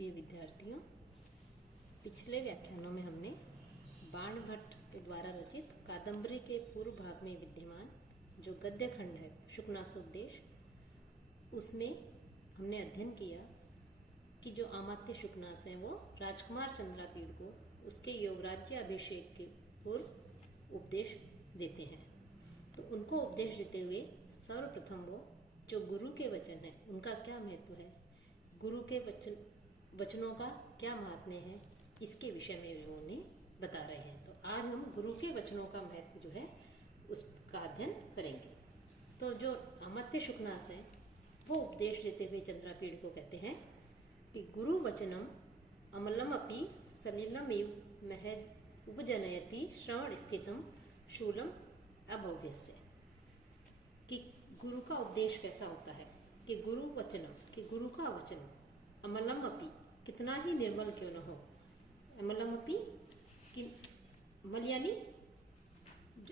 प्रिय विद्यार्थियों, पिछले व्याख्यानों में हमने बाणभट्ट के द्वारा रचित कादंबरी के पूर्व भाग में विद्यमान जो गद्य खंड है शुकनासोपदेश, उसमें हमने अध्ययन किया कि जो अमात्य शुकनास हैं वो राजकुमार चंद्रापीड़ को उसके योगराज्य अभिषेक के पूर्व उपदेश देते हैं। तो उनको उपदेश देते हुए सर्वप्रथम वो जो गुरु के वचन है उनका क्या महत्व है, गुरु के वचनों का क्या महात्म्य है, इसके विषय में वो उन्हें बता रहे हैं। तो आज हम गुरु के वचनों का महत्व जो है उसका अध्ययन करेंगे। तो जो अमात्य शुकनास है वो उपदेश देते हुए चंद्रापीड़ को कहते हैं कि गुरु वचनम अमलम अपि सलिलमिव महद उपजनयति श्रवण स्थितम शूलम अभव्यस्य। कि गुरु का उपदेश कैसा होता है कि गुरु वचनम, कि गुरु का वचन अमलम अपि, कितना ही निर्मल क्यों न हो, अमलम अपि कि मल यानी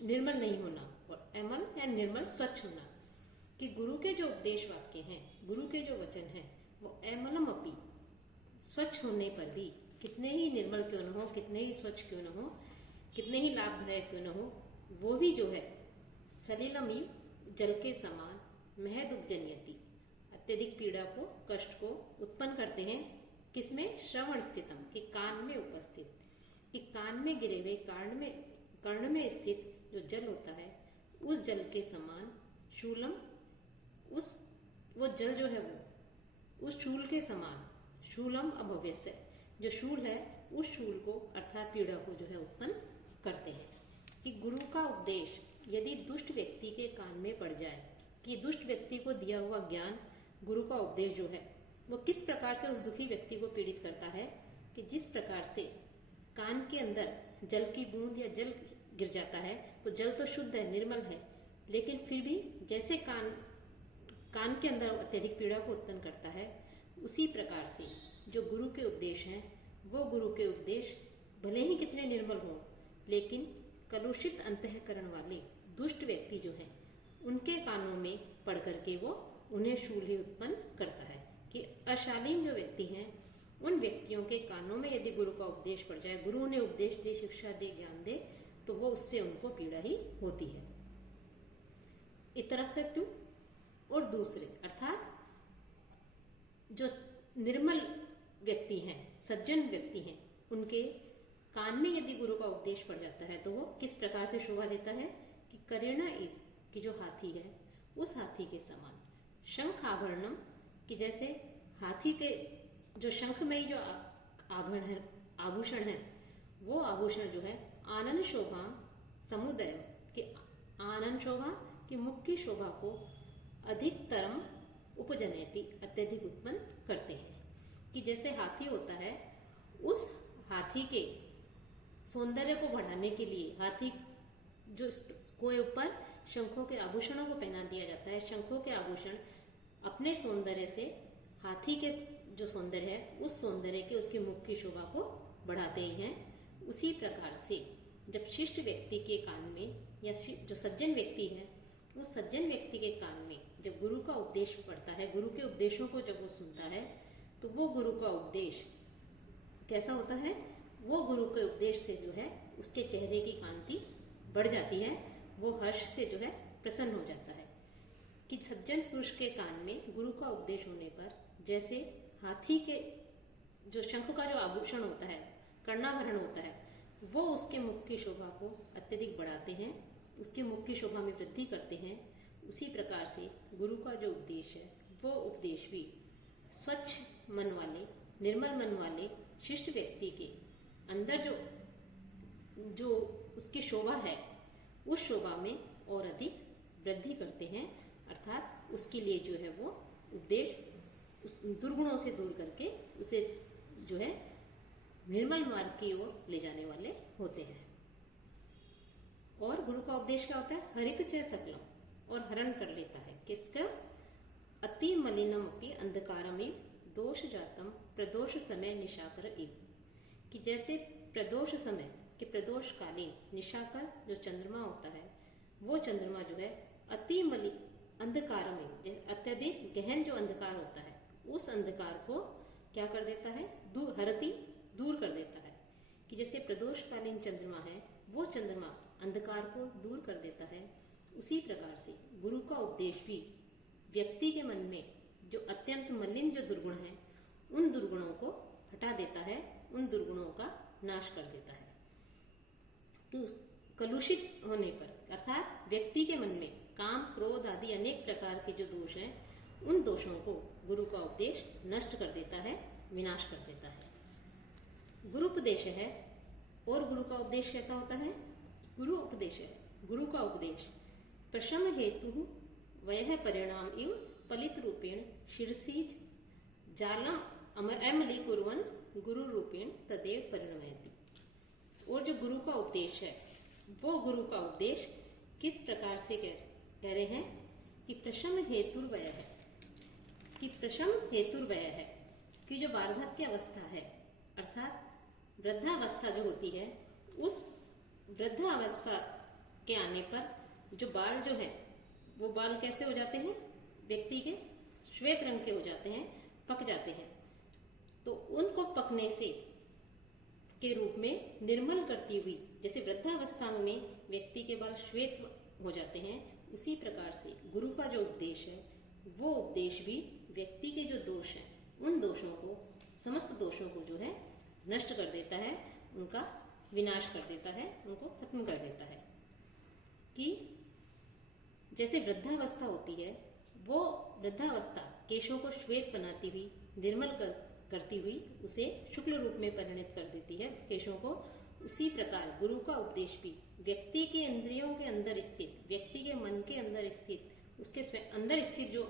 निर्मल नहीं होना और अमल या निर्मल स्वच्छ होना। कि गुरु के जो उपदेश वाक्य हैं, गुरु के जो वचन हैं वो अमलम अपि, स्वच्छ होने पर भी, कितने ही निर्मल क्यों न हो, कितने ही स्वच्छ क्यों न हो, कितने ही लाभदायक क्यों न हो, वो भी जो है सलिलमी, जल के समान, महद उपजनयति, अत्यधिक पीड़ा को, कष्ट को उत्पन्न करते हैं। किसमें? श्रवण स्थितम, कि कान में उपस्थित, कि कान में गिरे हुए, कर्ण में स्थित जो जल होता है उस जल के समान, शूलम, वो जल जो है वो उस शूल के समान, शूलम अभव्यस्य, जो शूल है उस शूल को अर्थात पीड़ा को जो है उत्पन्न करते हैं। कि गुरु का उपदेश यदि दुष्ट व्यक्ति के कान में पड़ जाए, कि दुष्ट व्यक्ति को दिया हुआ ज्ञान, गुरु का उपदेश जो है वो किस प्रकार से उस दुखी व्यक्ति को पीड़ित करता है, कि जिस प्रकार से कान के अंदर जल की बूंद या जल गिर जाता है तो जल तो शुद्ध है, निर्मल है, लेकिन फिर भी जैसे कान के अंदर अत्यधिक पीड़ा को उत्पन्न करता है, उसी प्रकार से जो गुरु के उपदेश हैं वो गुरु के उपदेश भले ही कितने निर्मल हों, लेकिन कलुषित अंतःकरण वाले दुष्ट व्यक्ति जो हैं उनके कानों में पड़ करके वो उन्हें शूल ही उत्पन्न करता है। कि अशालीन जो व्यक्ति हैं उन व्यक्तियों के कानों में यदि गुरु का उपदेश पड़ जाए, गुरु उन्हें उपदेश दे, शिक्षा दे, ज्ञान दे, तो वो उससे उनको पीड़ा ही होती है। इतरसतु, और दूसरे अर्थात जो निर्मल व्यक्ति हैं, सज्जन व्यक्ति हैं, उनके कान में यदि गुरु का उपदेश पड़ जाता है तो वो किस प्रकार से शोभा देता है कि करेणा एक, कि जो हाथी है उस हाथी के समान, शंख आभरणम, कि जैसे हाथी के जो शंखमयी जो आभूषण है वो आभूषण जो है आनंद शोभा समुदय, कि आनंद शोभा की मुख की शोभा को अधिकतरम उपजनयति, अत्यधिक उत्पन्न करते हैं। कि जैसे हाथी होता है उस हाथी के सौंदर्य को बढ़ाने के लिए हाथी जो कोई ऊपर शंखों के आभूषणों को पहना दिया जाता है, शंखों के आभूषण अपने सौंदर्य से हाथी के जो सौंदर्य है उस सौंदर्य के उसके मुख की शोभा को बढ़ाते ही हैं। उसी प्रकार से जब शिष्ट व्यक्ति के कान में या जो सज्जन व्यक्ति है उस सज्जन व्यक्ति के कान में जब गुरु का उपदेश पड़ता है, गुरु के उपदेशों को जब वो सुनता है तो वो गुरु का उपदेश कैसा होता है, वो गुरु के उपदेश से जो है उसके चेहरे की कांति बढ़ जाती है, वो हर्ष से जो है प्रसन्न हो जाता है। कि सज्जन पुरुष के कान में गुरु का उपदेश होने पर जैसे हाथी के जो शंख का जो आभूषण होता है, कर्णाभरण होता है, वो उसके मुख की शोभा को अत्यधिक बढ़ाते हैं, उसके मुख की शोभा में वृद्धि करते हैं, उसी प्रकार से गुरु का जो उपदेश है वो उपदेश भी स्वच्छ मन वाले, निर्मल मन वाले शिष्ट व्यक्ति के अंदर जो उसकी शोभा है उस शोभा में और अधिक वृद्धि करते हैं, अर्थात उसके लिए जो है वो उपदेश उस दुर्गुणों से दूर करके उसे जो है निर्मल मार्ग की ओर ले जाने वाले होते हैं। और गुरु का उपदेश क्या होता है, हरित च सकलम, और हरण कर लेता है किसका, अति मलिनम अपि अंधकारमिव दोष जातम प्रदोष समय निशाकर इव। कि जैसे प्रदोष समय के प्रदोष कालीन निशाकर जो चंद्रमा होता है वो चंद्रमा जो है अति अंधकार में, जैसे अत्यधिक गहन जो अंधकार होता है उस अंधकार को क्या कर देता है, हरति दूर कर देता है। कि जैसे प्रदोषकालीन चंद्रमा है वो चंद्रमा अंधकार को दूर कर देता है, उसी प्रकार से गुरु का उपदेश भी व्यक्ति के मन में जो अत्यंत मलिन जो दुर्गुण है उन दुर्गुणों को हटा देता है, उन दुर्गुणों का नाश कर देता है। तो कलुषित होने पर अर्थात व्यक्ति के मन में काम क्रोध आदि अनेक प्रकार के जो दोष हैं उन दोषों को गुरु का उपदेश नष्ट कर देता है, विनाश कर देता है। गुरु उपदेश है और गुरु का उपदेश कैसा होता है? गुरु उपदेश है, गुरु का उपदेश प्रशम हेतु वह परिणाम इव पलित रूपेण शिरसीज जालम अमलीकुर्वन् गुरु रूपेण तदेव परिणमयति। और जो गुरु का उपदेश है वो गुरु का उपदेश किस प्रकार से कह रहे हैं कि प्रशम हेतुर्वय है, कि प्रशम हेतुर्वय है कि जो वार्धक्य अवस्था है अर्थात वृद्धावस्था जो होती है, उस वृद्धावस्था के आने पर जो बाल जो है वो बाल कैसे हो जाते हैं, व्यक्ति के श्वेत रंग के हो जाते हैं, पक जाते हैं। तो उनको पकने से के रूप में निर्मल करती हुई, जैसे वृद्धावस्था में व्यक्ति के बाल श्वेत हो जाते हैं, उसी प्रकार से गुरु का जो उपदेश है वो उपदेश भी व्यक्ति के जो दोष हैं उन दोषों को, समस्त दोषों को जो है नष्ट कर देता है, उनका विनाश कर देता है, उनको खत्म कर देता है। कि जैसे वृद्धावस्था होती है वो वृद्धावस्था केशों को श्वेत बनाती हुई, निर्मल करती हुई उसे शुक्ल रूप में परिणित कर देती है केशों को, उसी प्रकार गुरु का उपदेश भी व्यक्ति के इंद्रियों के अंदर स्थित, व्यक्ति के मन के अंदर स्थित, उसके अंदर स्थित जो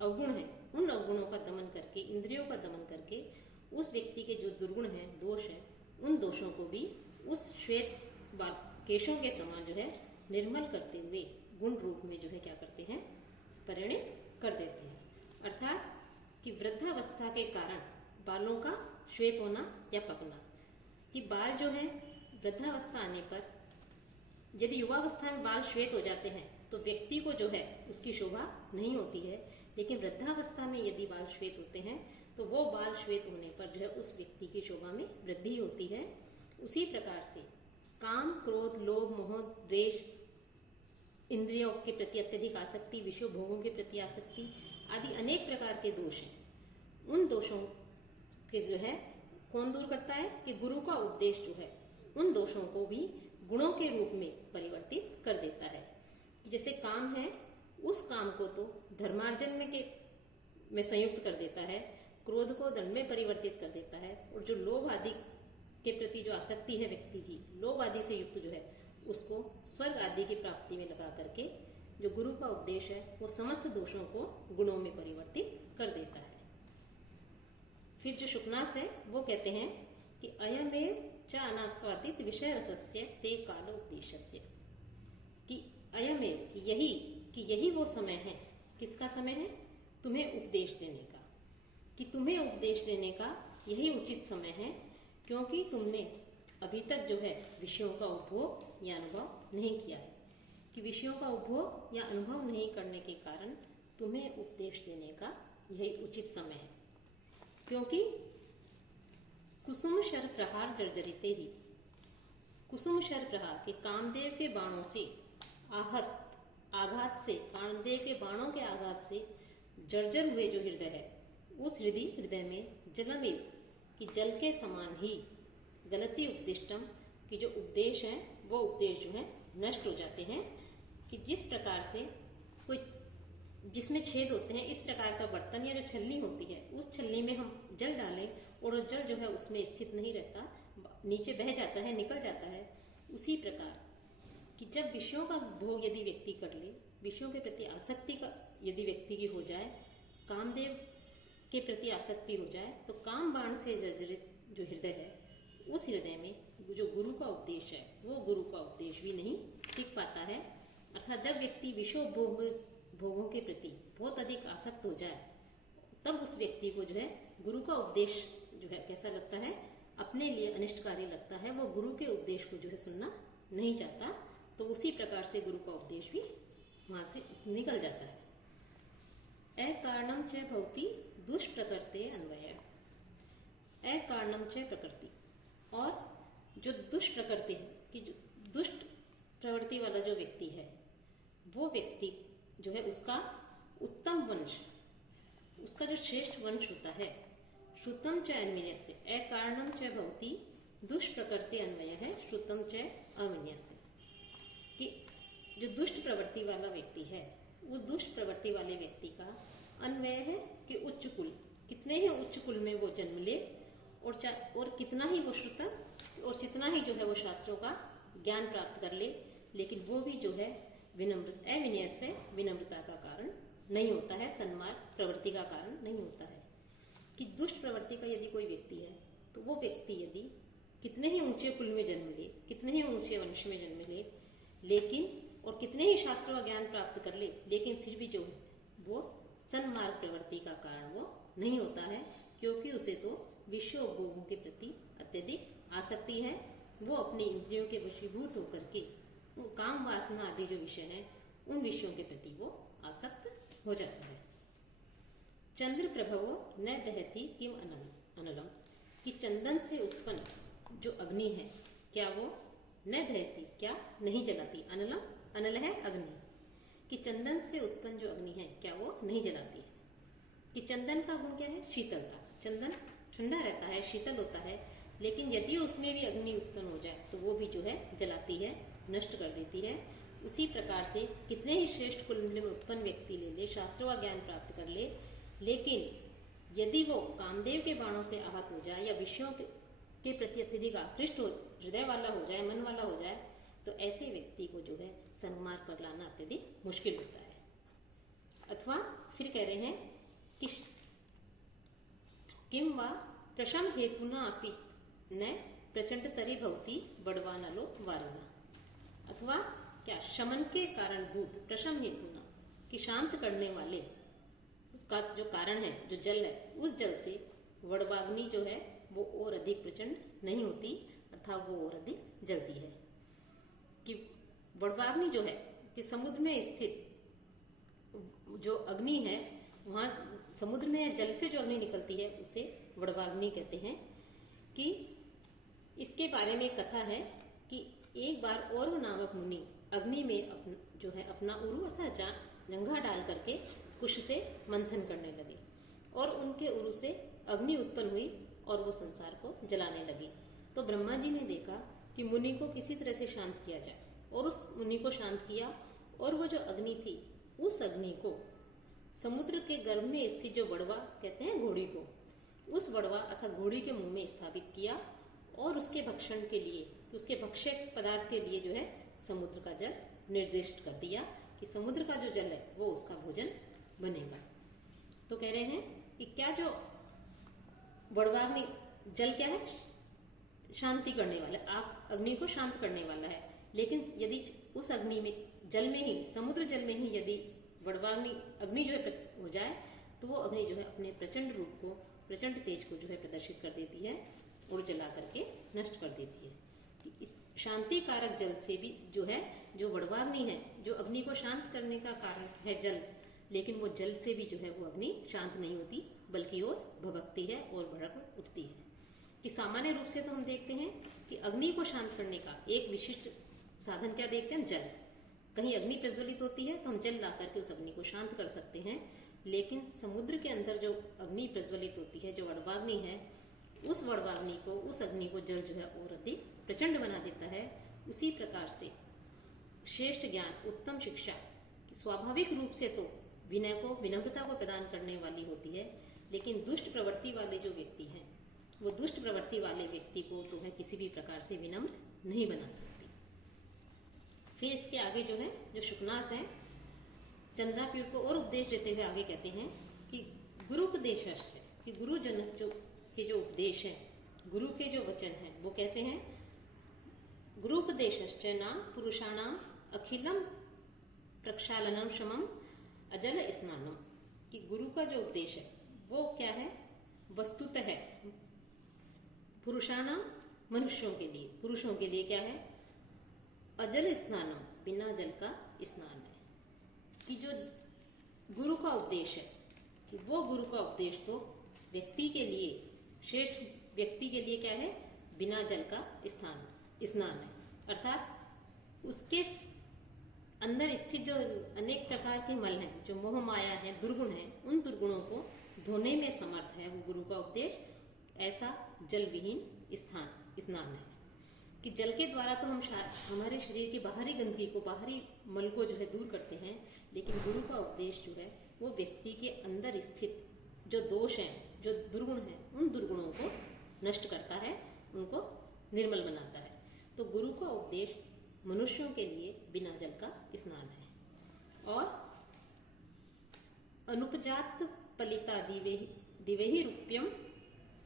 अवगुण है उन अवगुणों का दमन करके, इंद्रियों का दमन करके उस व्यक्ति के जो दुर्गुण है, दोष है, उन दोषों को भी उस श्वेत केशों के समान जो है निर्मल करते हुए गुण रूप में जो है क्या करते हैं, परिणित कर देते हैं। अर्थात कि वृद्धावस्था के कारण बालों का श्वेत होना या पकना, कि बाल जो है वृद्धावस्था आने पर, यदि युवावस्था में बाल श्वेत हो जाते हैं तो व्यक्ति को जो है उसकी शोभा नहीं होती है, लेकिन वृद्धावस्था में यदि बाल श्वेत होते हैं तो वो बाल श्वेत होने पर जो है उस व्यक्ति की शोभा में वृद्धि होती है। उसी प्रकार से काम क्रोध लोभ मोह द्वेष, इंद्रियों के प्रति अत्यधिक आसक्ति, विषय भोगों के प्रति आसक्ति आदि अनेक प्रकार के दोष हैं, उन दोषों के जो है कौन दूर करता है कि गुरु का उपदेश जो है उन दोषों को भी गुणों के रूप में परिवर्तित कर देता है। जैसे काम है उस काम को तो धर्मार्जन में संयुक्त कर देता है, क्रोध को दंड में परिवर्तित कर देता है, और जो लोभ आदि के प्रति जो आसक्ति है व्यक्ति की, लोभ आदि से युक्त जो है उसको स्वर्ग आदि की प्राप्ति में लगा करके जो गुरु का उपदेश है वो समस्त दोषों को गुणों में परिवर्तित कर देता है। फिर जो शुकनास है वो कहते हैं कि अयमेव च अनास्वादित विषय रसस्य ते काल उपदेशस्य, कि अयमेव यही वो समय है, किसका समय है, तुम्हें उपदेश देने का, कि तुम्हें उपदेश देने का यही उचित समय है, क्योंकि तुमने अभी तक जो है विषयों का उपभोग या अनुभव नहीं किया है, कि विषयों का उपभोग या अनुभव नहीं करने के कारण तुम्हें उपदेश देने का यही उचित समय है। क्योंकि कुसुम शर प्रहार जर्जरिते ही, कुसुम शर प्रहार के कामदेव के बाणों से आघात से, कामदेव के बाणों के आघात से जर्जर हुए जो हृदय है, उस हृदय में जलमेव कि जल के समान ही गलती उपदिष्टम कि जो उपदेश है वो उपदेश जो है नष्ट हो जाते हैं। कि जिस प्रकार से कोई जिसमें छेद होते हैं, इस प्रकार का बर्तन या जो छलनी होती है, उस छलनी में हम जल डालें और जल जो है उसमें स्थित नहीं रहता, नीचे बह जाता है, निकल जाता है। उसी प्रकार कि जब विषयों का भोग यदि व्यक्ति कर ले, विषयों के प्रति आसक्ति का यदि व्यक्ति की हो जाए, कामदेव के प्रति आसक्ति हो जाए, तो काम बाण से जर्जरित जो हृदय है उस हृदय में जो गुरु का उपदेश है वो गुरु का उपदेश भी नहीं टिक पाता है। अर्थात जब व्यक्ति विषय भोगों के प्रति बहुत अधिक आसक्त हो जाए, तब उस व्यक्ति को जो है गुरु का उपदेश जो है कैसा लगता है, अपने लिए अनिष्टकारी लगता है, वो गुरु के उपदेश को जो है सुनना नहीं चाहता। तो उसी प्रकार से गुरु का उपदेश भी वहां से निकल जाता है। अकारणम च भवति दुष्प्रकृते अन्वय, अकारणम च प्रकृति। और जो दुष्ट प्रकृति है कि जो दुष्ट प्रवृत्ति वाला जो व्यक्ति है वो व्यक्ति जो है उसका उत्तम वंश, उसका जो श्रेष्ठ वंश होता है, श्रुतम च अन्वयस्य अकारणम च भवति दुष्प्रकृति अन्वय है श्रुतम च अविन्यस्य। कि जो दुष्ट प्रवृत्ति वाला व्यक्ति है उस दुष्ट प्रवृत्ति वाले व्यक्ति का अन्वय है कि उच्च कुल, कितने ही उच्च कुल में वो जन्म ले और कितना ही वो श्रुतम और जितना ही जो है वो शास्त्रों का ज्ञान प्राप्त कर ले, लेकिन वो भी जो है अविनय से विनम्रता का कारण नहीं होता है, सन्मार्ग प्रवृत्ति का कारण नहीं होता है। कि दुष्ट प्रवृत्ति का यदि कोई व्यक्ति है तो वो व्यक्ति यदि कितने ही ऊंचे कुल में जन्म ले, कितने ही ऊंचे वंश में जन्म ले, लेकिन और कितने ही शास्त्रों का ज्ञान प्राप्त कर ले, लेकिन फिर भी जो है वो सन्मार्ग प्रवृत्ति का कारण वो नहीं होता है, क्योंकि उसे तो विषय उपभोगों के प्रति अत्यधिक आसक्ति है। वो अपनी इंद्रियों के वशीभूत होकर के काम वासना आदि जो विषय है उन विषयों के प्रति वो आसक्त हो जाता है। चंद्र प्रभवो न दहति किम अनलम। कि चंदन से उत्पन्न जो अग्नि है क्या वो न दहती, क्या नहीं जलाती। अनलम, अनल है अग्नि। कि चंदन से उत्पन्न जो अग्नि है क्या वो नहीं जलाती है। कि चंदन का गुण क्या है, शीतलता। चंदन ठंडा रहता है, शीतल होता है, लेकिन यदि उसमें भी अग्नि उत्पन्न हो जाए तो वो भी जो है जलाती है, नष्ट कर देती है। उसी प्रकार से कितने ही श्रेष्ठ कुल में उत्पन्न व्यक्ति ले ले, शास्त्रों का ज्ञान प्राप्त कर ले, लेकिन यदि वो कामदेव के बाणों से आहत हो जाए या विषयों के प्रति अत्यधिक आकृष्ट हो, हृदय वाला हो जाए, मन वाला हो जाए, तो ऐसे व्यक्ति को जो है सन्मार्ग पर लाना अत्यधिक मुश्किल होता है। अथवा फिर कह रहे हैं कि किम वा प्रशम हेतुना अपि न प्रचंड तरी भवती बड़वानलो वारणा। अथवा क्या शमन के कारण भूत प्रशम हेतुना कि शांत करने वाले का जो कारण है, जो जल है, उस जल से वड़वाग्नि जो है वो और अधिक प्रचंड नहीं होती, अर्थात वो और अधिक जलती है। कि वड़वाग्नि जो है कि समुद्र में स्थित जो अग्नि है, वहां समुद्र में जल से जो अग्नि निकलती है उसे वड़वाग्नि कहते हैं। कि इसके बारे में एक कथा है कि एक बार औरव नामक मुनि अग्नि में जो है अपना उरु अर्थात जंघा डाल करके कुश से मंथन करने लगे और उनके उरु से अग्नि उत्पन्न हुई और वो संसार को जलाने लगी। तो ब्रह्मा जी ने देखा कि मुनि को किसी तरह से शांत किया जाए, और उस मुनि को शांत किया, और वो जो अग्नि थी उस अग्नि को समुद्र के गर्भ में स्थित जो बड़वा कहते हैं घोड़ी को, उस बड़वा अथवा घोड़ी के मुंह में स्थापित किया और उसके भक्षण के लिए, उसके भक्षक पदार्थ के लिए जो है समुद्र का जल निर्दिष्ट कर दिया कि समुद्र का जो जल है वो उसका भोजन बनेगा। तो कह रहे हैं कि क्या जो बड़वाग्नि जल क्या है, शांति करने वाला, आग अग्नि को शांत करने वाला है, लेकिन यदि उस अग्नि में जल में ही, समुद्र जल में ही यदि बड़वाग्नि अग्नि जो है हो जाए तो वो अग्नि जो है अपने प्रचंड रूप को, प्रचंड तेज को जो है प्रदर्शित कर देती है और जला करके नष्ट कर देती है। इस शांति कारक जल से भी जो है, जो वड़वाग्नि है, जो अग्नि को शांत करने का कारण है जल, लेकिन वो जल से भी जो है वो अग्नि शांत नहीं होती, बल्कि और भभकती है और भड़क उठती है। कि सामान्य रूप से तो हम देखते हैं कि अग्नि को शांत करने का एक विशिष्ट साधन क्या देखते हैं, जल। कहीं अग्नि प्रज्वलित होती है तो हम जल ला करके उस अग्नि को शांत कर सकते हैं, लेकिन समुद्र के अंदर जो अग्नि प्रज्वलित होती है, जो वड़वाग्नि है, उस वड़वाग्नि को, उस अग्नि को जल जो है और अधिक प्रचंड बना देता है। उसी प्रकार से श्रेष्ठ ज्ञान, उत्तम शिक्षा स्वाभाविक रूप से तो विनय को, विनम्रता को प्रदान करने वाली होती है, लेकिन दुष्ट प्रवृत्ति वाले जो व्यक्ति हैं वो दुष्ट प्रवृत्ति वाले व्यक्ति को तो है किसी भी प्रकार से विनम्र नहीं बना सकती। फिर इसके आगे जो है, जो शुकनास है, चंद्रापीड़ को और उपदेश देते हुए आगे कहते हैं कि गुरुपदेश है, कि गुरुजन के जो उपदेश है, गुरु के जो वचन हैं वो कैसे हैं। गुरुपदेशश्च नाम पुरुषाणाम अखिलम प्रक्षालनम शमम अजल स्नानम। कि गुरु का जो उपदेश है वो क्या है, वस्तुतः है पुरुषाणाम, मनुष्यों के लिए, पुरुषों के लिए क्या है, अजल स्नानम, बिना जल का स्नान है। कि जो गुरु का उपदेश है, कि वो गुरु का उपदेश तो व्यक्ति के लिए श्रेष्ठ व्यक्ति के लिए क्या है, बिना जल का स्नान है। अर्थात उसके अंदर स्थित जो अनेक प्रकार के मल हैं, जो मोह माया है, दुर्गुण है, उन दुर्गुणों को धोने में समर्थ है वो गुरु का उपदेश। ऐसा जल विहीन स्नान है कि जल के द्वारा तो हम हमारे शरीर की बाहरी गंदगी को, बाहरी मल को जो है दूर करते हैं, लेकिन गुरु का उपदेश जो है वो व्यक्ति के अंदर स्थित जो दोष हैं, जो दुर्गुण हैं, उन दुर्गुणों को नष्ट करता है, उनको निर्मल बनाता है। तो गुरु का उपदेश मनुष्यों के लिए बिना जल का स्नान है। और अनुपजात पलिता दिवेहि रूप्यम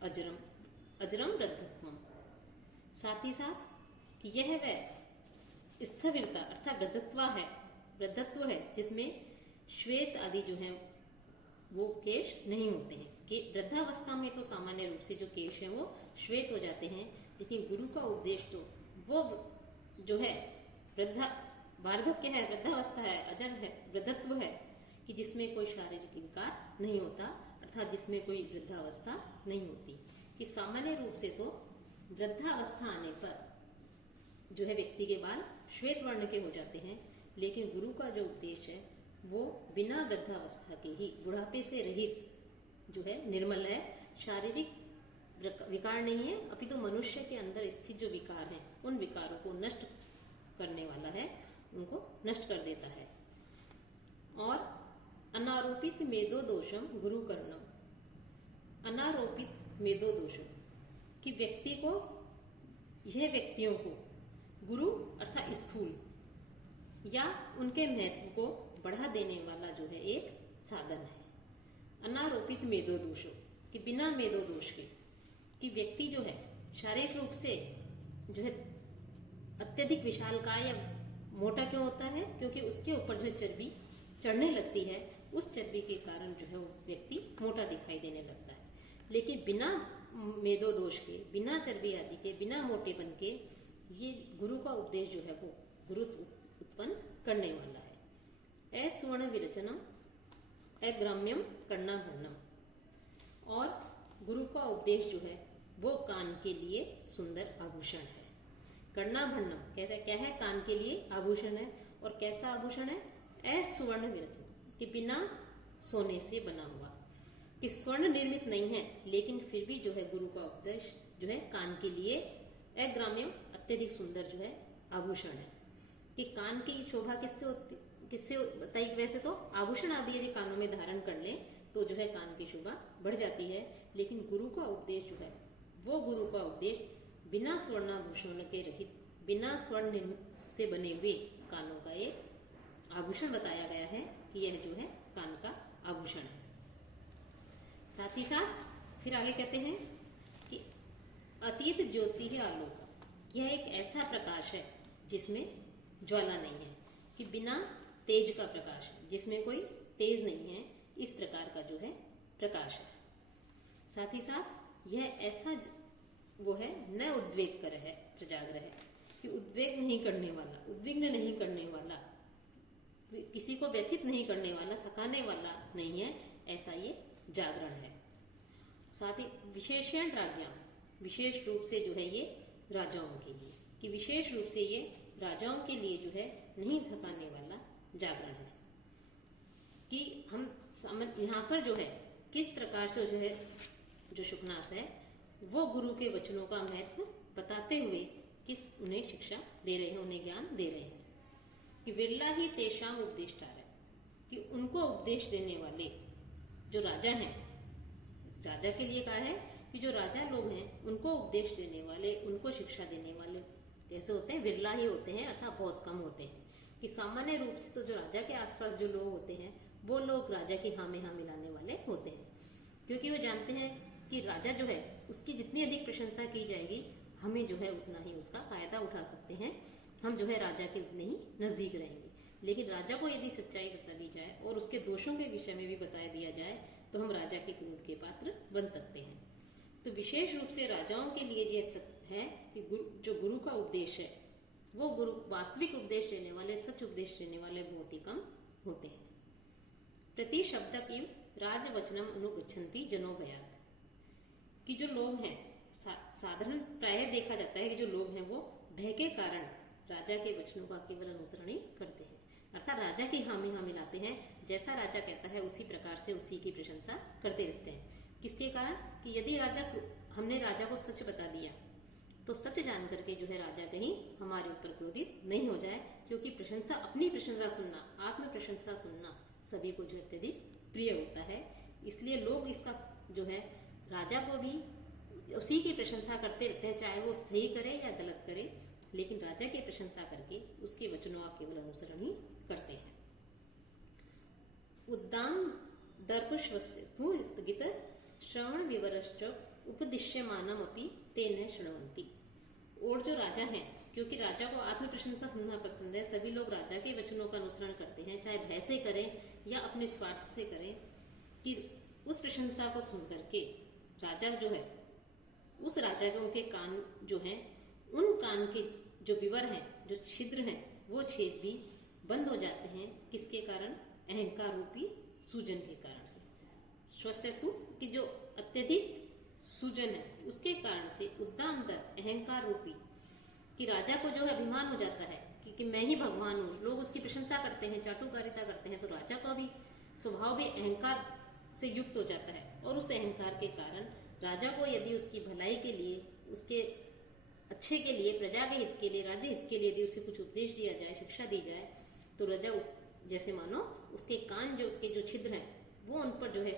अजरम वृद्धत्वम, साथ ही साथ कि यह वह स्थविरता अर्थात वृद्धत्व है जिसमें श्वेत आदि जो हैं वो केश नहीं होते हैं। कि वृद्धावस्था में तो सामान्य रूप से जो केश हैं वो श्वेत हो जाते हैं, लेकिन गुरु का उपदेश तो वो जो है वार्धक्य है, वृद्धावस्था है, अजर है, वृद्धत्व है कि जिसमें कोई शारीरिक विकार नहीं होता, अर्थात जिसमें कोई वृद्धावस्था नहीं होती। कि सामान्य रूप से तो वृद्धावस्था आने पर जो है व्यक्ति के बाल श्वेत वर्ण के हो जाते हैं, लेकिन गुरु का जो उपदेश है वो बिना वृद्धावस्था के ही, बुढ़ापे से रहित जो है, निर्मल है, शारीरिक विकार नहीं है, अपितु मनुष्य के अंदर स्थित जो विकार हैं उन विकारों को नष्ट करने वाला है, उनको नष्ट कर देता है। और अनारोपित मेदो दोषम गुरु कर्णम, अनारोपित मेदो दोषम कि व्यक्ति को, यह व्यक्तियों को गुरु अर्थात स्थूल या उनके महत्व को बढ़ा देने वाला जो है एक साधन है। अनारोपित मेदो दोषो कि बिना मेदो दोष के, कि व्यक्ति जो है शारीरिक रूप से जो है अत्यधिक विशालकाय या मोटा क्यों होता है, क्योंकि उसके ऊपर जो चर्बी चढ़ने लगती है, उस चर्बी के कारण जो है वो व्यक्ति मोटा दिखाई देने लगता है। लेकिन बिना मेदो दोष के, बिना चर्बी आदि के, बिना मोटेपन के, ये गुरु का उपदेश जो है वो गुरुत्व उत्पन्न करने वाला है। असुवर्ण विरचनम अग्राम्यम कर्णाभरणम, और गुरु का उपदेश जो है वो कान के लिए सुंदर आभूषण है। कर्णाभरणम कैसा, क्या है, कान के लिए आभूषण है। और कैसा आभूषण है, असुवर्ण विरचन कि बिना सोने से बना हुआ, कि स्वर्ण निर्मित नहीं है, लेकिन फिर भी जो है गुरु का उपदेश जो है कान के लिए अग्राम्यम अत्यधिक सुंदर जो है आभूषण है। कि कान की शोभा किससे बताई, वैसे तो आभूषण आदि यदि कानों में धारण कर लें तो जो है कान की शोभा बढ़ जाती है, लेकिन गुरु का उपदेश जो है वो गुरु का उपदेश बिना स्वर्णाभूषण के रहित, बिना स्वर्ण से बने हुए कानों का एक आभूषण बताया गया है कि यह जो है कान का आभूषण है। साथ ही साथ फिर आगे कहते हैं कि अतीत ज्योति है आलोक, यह एक ऐसा प्रकाश है जिसमें ज्वाला नहीं है, कि बिना तेज का प्रकाश है, जिसमें कोई तेज नहीं है, इस प्रकार का जो है प्रकाश है। साथ ही साथ यह ऐसा वो है न उद्वेग कर है, प्रजाग्रह है, कि उद्वेग नहीं करने वाला, उद्विग्न नहीं करने वाला, किसी को व्यथित नहीं करने वाला, थकाने वाला नहीं है, ऐसा ये जागरण है। साथ ही विशेषण राज्ञा, विशेष रूप से जो है ये राजाओं के लिए, कि विशेष रूप से ये राजाओं के लिए जो है नहीं थकाने वाला जागरण है। कि हम यहाँ पर जो है किस प्रकार से जो है जो शुकनास है वो गुरु के वचनों का महत्व बताते हुए किस उन्हें शिक्षा दे रहे हैं, उन्हें ज्ञान दे रहे हैं। कि विरला ही तेषाम उपदेष्टार है, कि उनको उपदेश देने वाले जो राजा हैं, राजा के लिए कहा है कि जो राजा लोग हैं उनको उपदेश देने वाले, उनको शिक्षा देने वाले कैसे होते हैं, विरला ही होते हैं, अर्थात बहुत कम होते हैं। कि सामान्य रूप से तो जो राजा के आसपास जो लोग होते हैं वो लोग राजा की हाँ में हाँ मिलाने वाले होते हैं, क्योंकि वो जानते हैं कि राजा जो है उसकी जितनी अधिक प्रशंसा की जाएगी हमें जो है उतना ही उसका फायदा उठा सकते हैं, हम जो है राजा के उतने ही नजदीक रहेंगे। लेकिन राजा को यदि सच्चाई बता दी जाए और उसके दोषों के विषय में भी बता दिया जाए तो हम राजा के क्रोध के पात्र बन सकते हैं। तो विशेष रूप से राजाओं के लिए ये है कि जो गुरु का उपदेश है वो गुरु वास्तविक उपदेश देने वाले, सच उपदेश देने वाले बहुत ही कम होते हैं। प्रति शब्द की राजवचनम अनुगच्छन्ति जनो भयात, कि जो लोग हैं साधारण प्रायः देखा जाता है कि जो लोग हैं वो भय के कारण राजा के वचनों का केवल अनुसरण ही करते हैं, अर्थात राजा की हामी हाँ मिलाते हैं, जैसा राजा कहता है उसी प्रकार से उसी की प्रशंसा करते रहते हैं। किसके कारण कि यदि हमने राजा को सच बता दिया तो सच जान करके जो है राजा कहीं हमारे ऊपर क्रोधित नहीं हो जाए, क्योंकि प्रशंसा, अपनी प्रशंसा सुनना, आत्म प्रशंसा सुनना सभी को जो अत्यधिक प्रिय होता है। इसलिए लोग इसका जो है राजा को भी उसी की प्रशंसा करते रहते हैं, चाहे वो सही करे या गलत करे, लेकिन राजा की प्रशंसा करके उसके वचनों का केवल अनुसरण ही करते हैं। उद्दाम दर्पश्वस्य स्थगित श्रवण विवरश्च उपदिश्यमानमपि तेन शृण्वन्ति। और जो राजा हैं, क्योंकि राजा को आत्म प्रशंसा सुनना पसंद है, सभी लोग राजा के वचनों का अनुसरण करते हैं, चाहे भय से करें या अपने स्वार्थ से करें, कि उस प्रशंसा को सुन करके राजा जो है, उस राजा के उनके कान जो हैं, उन कान के जो विवर हैं, जो छिद्र हैं, वो छेद भी बंद हो जाते हैं। किसके कारण? अहंकार रूपी सूजन के कारण से। श्वसेतु की जो अत्यधिक सूजन है उसके कारण से उद्दामदर अहंकार रूपी कि राजा को जो है अभिमान हो जाता है कि मैं ही भगवान हूँ, लोग उसकी प्रशंसा करते हैं, चाटुकारिता करते हैं, तो राजा का भी स्वभाव भी अहंकार से युक्त हो जाता है। और उस अहंकार के कारण राजा को यदि उसकी भलाई के लिए, उसके अच्छे के लिए, प्रजा के हित के लिए, राज्य हित के लिए यदि उसे कुछ उपदेश दिया जाए, शिक्षा दी जाए, तो राजा उस जैसे मानो उसके कान जो छिद्र हैं वो उन पर जो है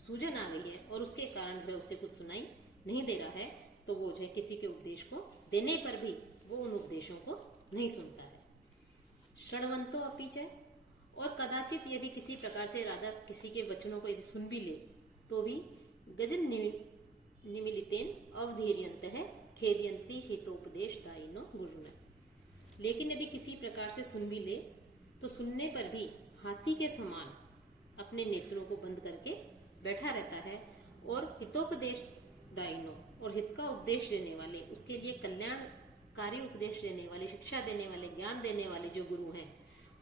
सूजन आ गई है और उसके कारण जो है उसे कुछ सुनाई नहीं दे रहा है, तो वो जो है किसी के उपदेश को देने पर भी वो उन उपदेशों को नहीं सुनता है। शृण्वन्तो अपि च, और कदाचित ये भी किसी प्रकार से राजा किसी के वचनों को यदि सुन भी ले तो भी गजन निमिलितेन अवधीर्यन्त है खेदयन्ति हितोपदेश दायिनो गुरुना। लेकिन यदि किसी प्रकार से सुन भी ले तो सुनने पर भी हाथी के समान अपने नेत्रों को बंद करके बैठा रहता है, और हितोपदेश दायिनो, और हित का उपदेश देने वाले, उसके लिए कल्याणकारी उपदेश देने वाले, शिक्षा देने वाले, ज्ञान देने वाले जो गुरु हैं,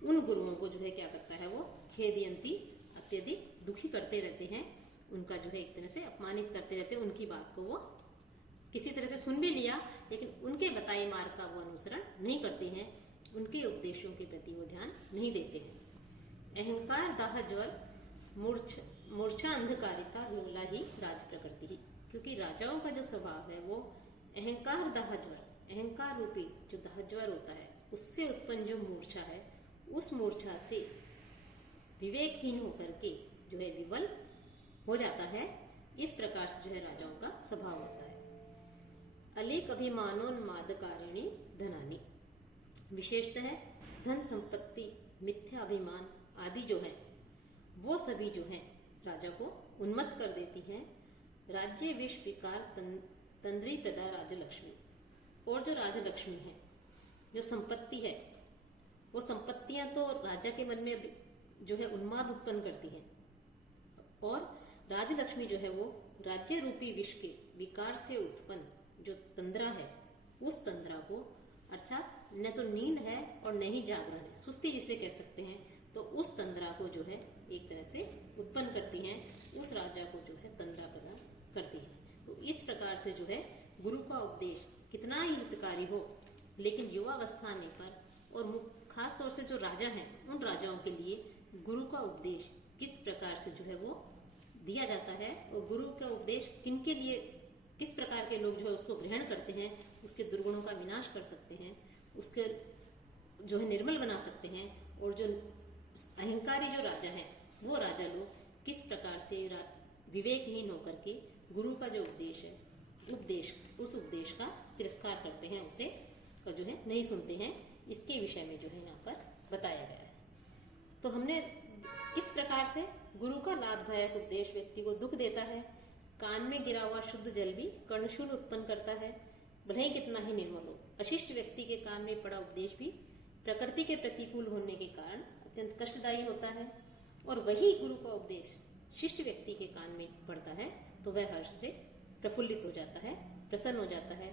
उन गुरुओं को जो है क्या करता है, वो खेदयंती, अत्यधिक दुखी करते रहते हैं, उनका जो है एक तरह से अपमानित करते रहते हैं। उनकी बात को वो किसी तरह से सुन भी लिया लेकिन उनके बताए मार्ग का वो अनुसरण नहीं करते हैं, उनके उपदेशों के प्रति वो ध्यान नहीं देते हैं। अहंकार दाह ज्वर मूर्छा अंधकारिता लोला ही राज प्रकृति ही, क्योंकि राजाओं का जो स्वभाव है वो अहंकार दाह ज्वर, अहंकार रूपी जो दाह ज्वर होता है उससे उत्पन्न जो मूर्छा है, उस मूर्छा से विवेकहीन होकर के जो है विवल हो जाता है। इस प्रकार से जो है राजाओं का स्वभाव होता है। अलेक अभिमानोन्मादकारिणी धनानी, विशेषतः धन संपत्ति, मिथ्या अभिमान आदि जो है वो सभी जो है राजा को उन्मत्त कर देती हैं। राज्य विष विकार तंद्री प्रदा राजलक्ष्मी, और जो राजलक्ष्मी है, जो संपत्ति है, वो संपत्तियां तो राजा के मन में जो है उन्माद उत्पन्न करती हैं, और राजलक्ष्मी जो है वो राज्य रूपी विष के विकार से उत्पन्न जो तंद्रा है, उस तंद्रा को, अर्थात न तो नींद है और न ही जागरण है, सुस्ती जिसे कह सकते हैं, तो उस तंद्रा को जो है एक तरह से उत्पन्न करती हैं, उस राजा को जो है तंद्रा प्रदान करती है। तो इस प्रकार से जो है गुरु का उपदेश कितना ही हितकारी हो, लेकिन युवावस्था आने पर और खास तौर से जो राजा हैं, उन राजाओं के लिए गुरु का उपदेश किस प्रकार से जो है वो दिया जाता है, और गुरु का उपदेश किनके लिए, किस प्रकार के लोग जो है उसको ग्रहण करते हैं, उसके दुर्गुणों का विनाश कर सकते हैं, उसके जो है निर्मल बना सकते हैं, और जो अहंकारी जो राजा है वो राजा लोग किस प्रकार से विवेकहीन होकर के गुरु का जो उपदेश है, उस उपदेश का तिरस्कार करते हैं, उसे जो है नहीं सुनते हैं, इसके विषय में जो है यहाँ पर बताया गया है। तो हमने किस प्रकार से गुरु का लाभदायक उपदेश व्यक्ति को दुख देता है, कान में गिरा हुआ शुद्ध जल भी कर्णशूल उत्पन्न करता है, भले ही कितना ही निर्मल हो। अशिष्ट व्यक्ति के कान में पड़ा उपदेश भी प्रकृति के प्रतिकूल होने के कारण अत्यंत कष्टदायी होता है, और वही गुरु का उपदेश शिष्ट व्यक्ति के कान में पड़ता है तो वह हर्ष से प्रफुल्लित हो जाता है, प्रसन्न हो जाता है,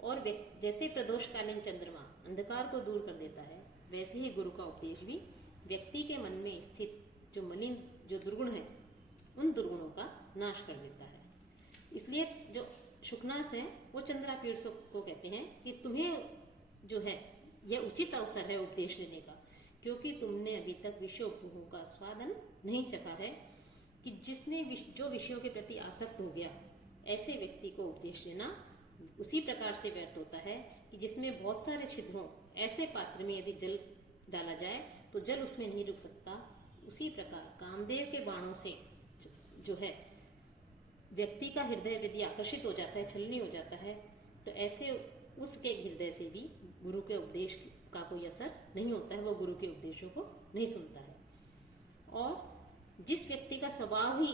और जैसे प्रदोषकालीन चंद्रमा अंधकार को दूर कर देता है, वैसे ही गुरु का उपदेश भी व्यक्ति के मन में स्थित जो मलिन जो दुर्गुण है, उन दुर्गुणों का नाश कर देता है। इसलिए जो शुकनास हैं वो चंद्रापीड़ को कहते हैं कि तुम्हें जो है यह उचित अवसर है उपदेश देने का, क्योंकि तुमने अभी तक विषय उपभोगों का स्वादन नहीं चखा है। कि जिसने जो विषयों के प्रति आसक्त हो गया, ऐसे व्यक्ति को उपदेश देना उसी प्रकार से व्यर्थ होता है कि जिसमें बहुत सारे छिद्र हों, ऐसे पात्र में यदि जल डाला जाए तो जल उसमें नहीं रुक सकता। उसी प्रकार कामदेव के बाणों से जो है व्यक्ति का हृदय यदि आकर्षित हो जाता है, छलनी हो जाता है, तो ऐसे उसके हृदय से भी गुरु के उपदेश का कोई असर नहीं होता है, वो गुरु के उपदेशों को नहीं सुनता है। और जिस व्यक्ति का स्वभाव ही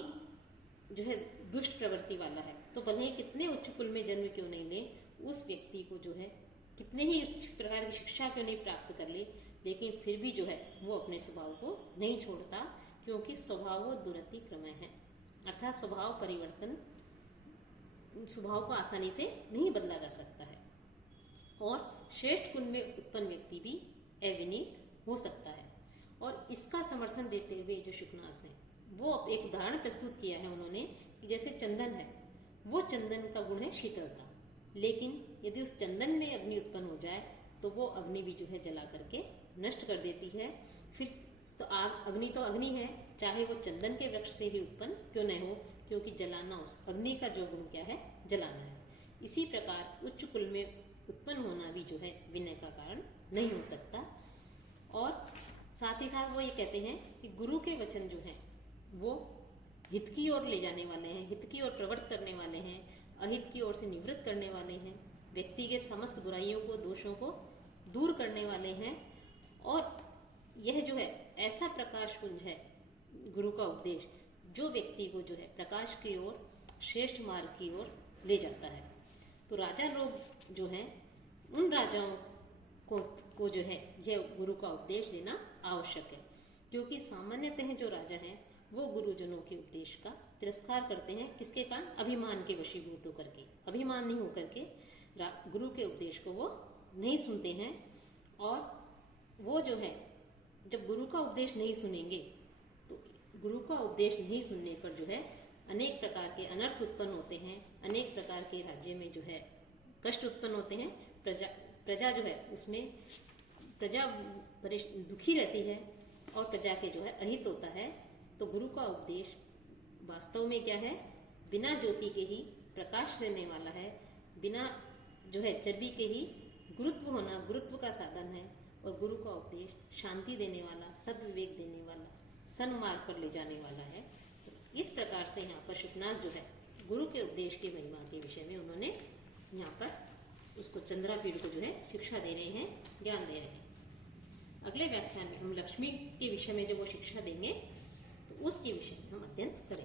जो है दुष्ट प्रवृत्ति वाला है, तो भले ही कितने उच्च कुल में जन्म क्यों नहीं ले, उस व्यक्ति को जो है कितने ही उच्च प्रकार की शिक्षा क्यों नहीं प्राप्त कर ले, लेकिन फिर भी जो है वो अपने स्वभाव को नहीं छोड़ता, क्योंकि स्वभाव दुरति क्रमः है, अर्थात स्वभाव परिवर्तन, स्वभाव को आसानी से नहीं बदला जा सकता है। और श्रेष्ठ कुल में उत्पन्न व्यक्ति भी अविनीत हो सकता है। और इसका समर्थन देते हुए जो शुकनास है वो एक उदाहरण प्रस्तुत किया है उन्होंने कि जैसे चंदन है, वो चंदन का गुण है शीतलता, लेकिन यदि उस चंदन में अग्नि उत्पन्न हो जाए तो वो अग्नि भी जो है जला करके नष्ट कर देती है। फिर तो अग्नि तो अग्नि है, चाहे वो चंदन के वृक्ष से ही उत्पन्न क्यों न हो, क्योंकि जलाना, उस अग्नि का जो गुण क्या है, जलाना है। इसी प्रकार उच्च कुल में उत्पन्न होना भी जो है विनय का कारण नहीं हो सकता। और साथ ही साथ वो ये कहते हैं कि गुरु के वचन जो हैं वो हित की ओर ले जाने वाले हैं, हित की ओर प्रवृत्त करने वाले हैं, अहित की ओर से निवृत्त करने वाले हैं, व्यक्ति के समस्त बुराइयों को, दोषों को दूर करने वाले हैं। और यह जो है ऐसा प्रकाश पुंज है गुरु का उपदेश, जो व्यक्ति को जो है प्रकाश की ओर, श्रेष्ठ मार्ग की ओर ले जाता है। तो राजा लोग जो हैं, उन राजाओं को जो है यह गुरु का उपदेश देना आवश्यक है, क्योंकि सामान्यतः जो राजा हैं वो गुरुजनों के उपदेश का तिरस्कार करते हैं। किसके कारण? अभिमान के वशीभूत होकर के, अभिमानी होकर के गुरु के उपदेश को वो नहीं सुनते हैं। और वो जो है जब गुरु का उपदेश नहीं सुनेंगे तो गुरु का उपदेश नहीं सुनने पर जो है अनेक प्रकार के अनर्थ उत्पन्न होते हैं, अनेक प्रकार के राज्य में जो है कष्ट उत्पन्न होते हैं। प्रजा जो है उसमें प्रजा दुखी रहती है और प्रजा के जो है अहित होता है। तो गुरु का उपदेश वास्तव में क्या है, बिना ज्योति के ही प्रकाश देने वाला है, बिना जो है चर्बी के ही गुरुत्व होना, गुरुत्व का साधन है। और गुरु का उपदेश शांति देने वाला, सद्विवेक देने वाला, सन्मार्ग पर ले जाने वाला है। तो इस प्रकार से यहाँ पर शुकनास जो है गुरु के उपदेश की महिमा के विषय में उन्होंने यहाँ पर उसको चंद्रापीड़ को जो है शिक्षा दे रहे हैं, ज्ञान दे रहे हैं। अगले व्याख्यान में हम लक्ष्मी के विषय में जब वो शिक्षा देंगे तो उसके विषय में हम अध्ययन करेंगे।